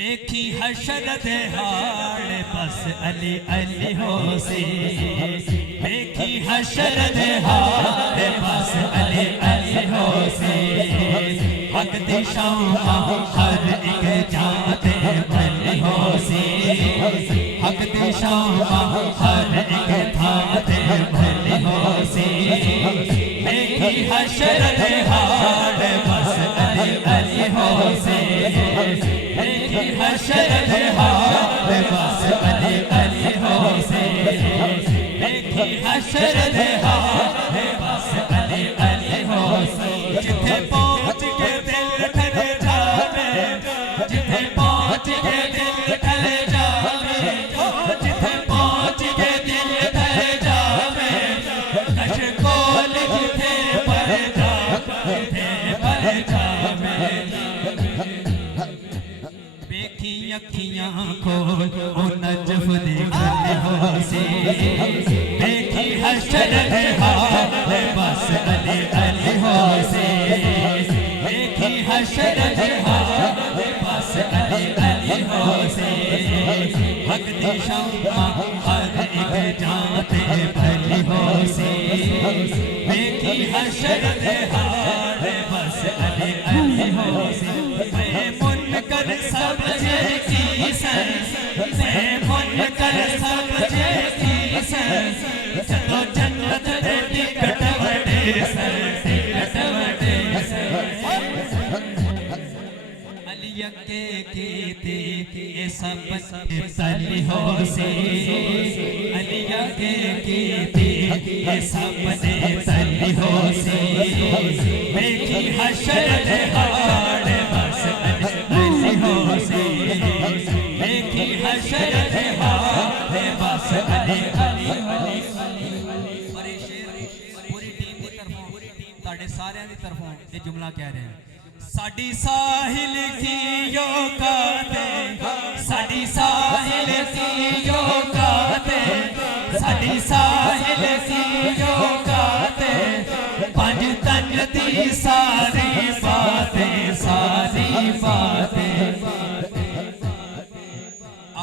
बेखी हशर दे हाड़ बस अली अली होसी बेखी हशर दे हाड़ बस अली अली होसी हक दिशाओं हर एक जाते भली होसी हक दिशाओं हर एक थाते भली होसी बेखी हशर दे हाड़ बस अली अली होसी हशर दे हाड़ बस अली अली होसी देखी हशर दे हाड़ बस अली अली होसी जिथे पहुंच के दिल ठरे जावे जिथे पहुंच के दिल ठरे जावे जिथे पहुंच के दिल ठरे जावे कश कोल जिथे पर जावे अखियां खोल ओ नजफ दे भले होसी देखी हशर दे हाड़ बस अली अली होसी देखी हशर दे हाड़ बस अली अली होसी हक दिशाओं हर एक जाते भली होसी देखी हशर दे हाड़ बस अली अली होसी कर सब की मैं मुनकर सब की चलो जन्नत दे टिकट वडे सर टिकट वडे अली के कीते ये सब तली होसी अली के कीते ये सब तली होसी देखी हशर दे हाड़ बस अली होसी देखी हशर दे हाड़ बस अली अली और ये शेर पूरी टीम की तरफों ताड़े सारियां की तरफों ये जुमला कह रहे हैं साडी साहिल की यो काते साडी साहिल की यो काते साडी साहिल की यो काते पंज तन दी सारी बातें सारी बातें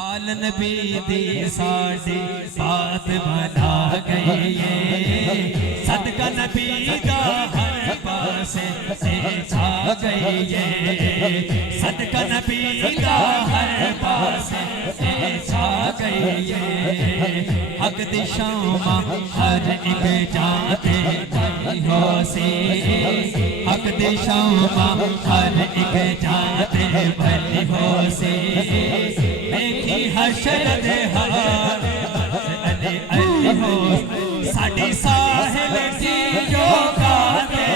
आल नबी दी साडी बात बना गई सदका नबी दा हर पासे से छा गई सदका नबी दा हर पासे से छा गई हक दिशाओं हर एक जाते भली होसी हक दिशाओं हर एक जाते भली होसी देखी हशर दे हाड़ बस अली अली होसी साडी साहिल की जो गाते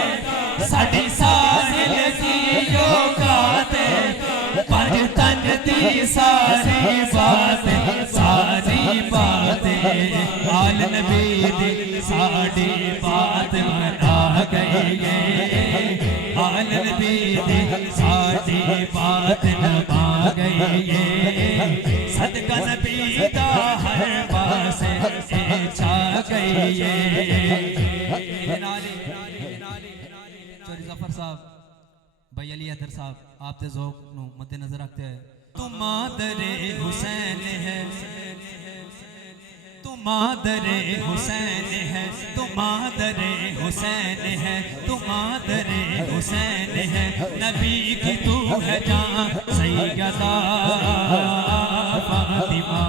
साडी साहिल की जो गाते पर तन दी सारी बातें आल नबी दी साड़ी बात बना गई आल नबी दी साड़ी बात नमा गई सदका नबी दा हर पासे छा गई चौधरी जफर साहब भाई अली अदर साहब आप ते ज़ौक़ नु मद्देनज़र रखते हैं तुम मादरे हुसैन है तुम मादरे हुसैन है तुम मादरे हुसैन है तुम मादरे हुसैन है नबी की तू है जान सैयदा फातिमा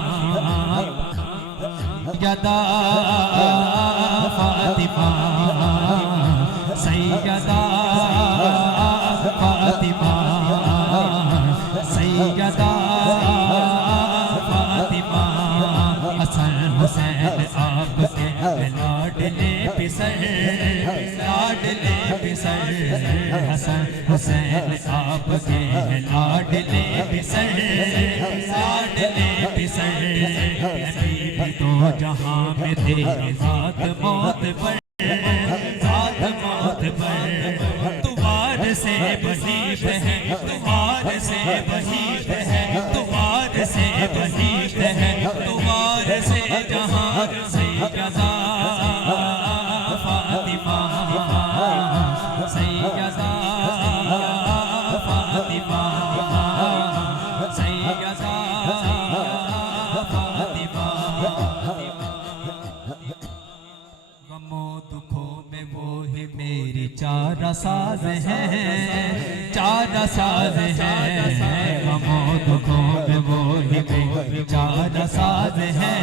यदा फातिमा सैयदा फातिमा सैयदा फातिमा हसन हुसैन आपके लाडले पिसर हसन हुसैन आपके लाडले पिसर नबी तो जहां में तेरी जात मौत पर तुम्हार से बहीत है तुम्हार से बहीत है तुम्हार से बहीत है तुम्हार से जहां सैयदा फातिमा सैयदा फातिमा फातिमा। गमों दुखों में वो ही मेरी चारा साज है, चारा साज है। गमों दुखों में वो ही मेरी चारा साज है,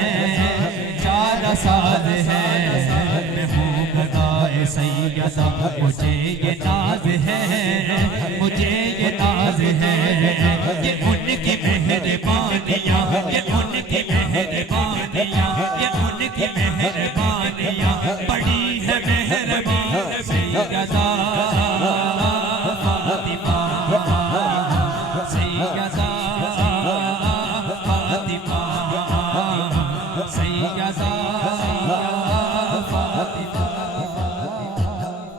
चारा साज है। मैं हूँ गदाए सैयदा, मुझे ये नाज है, मुझे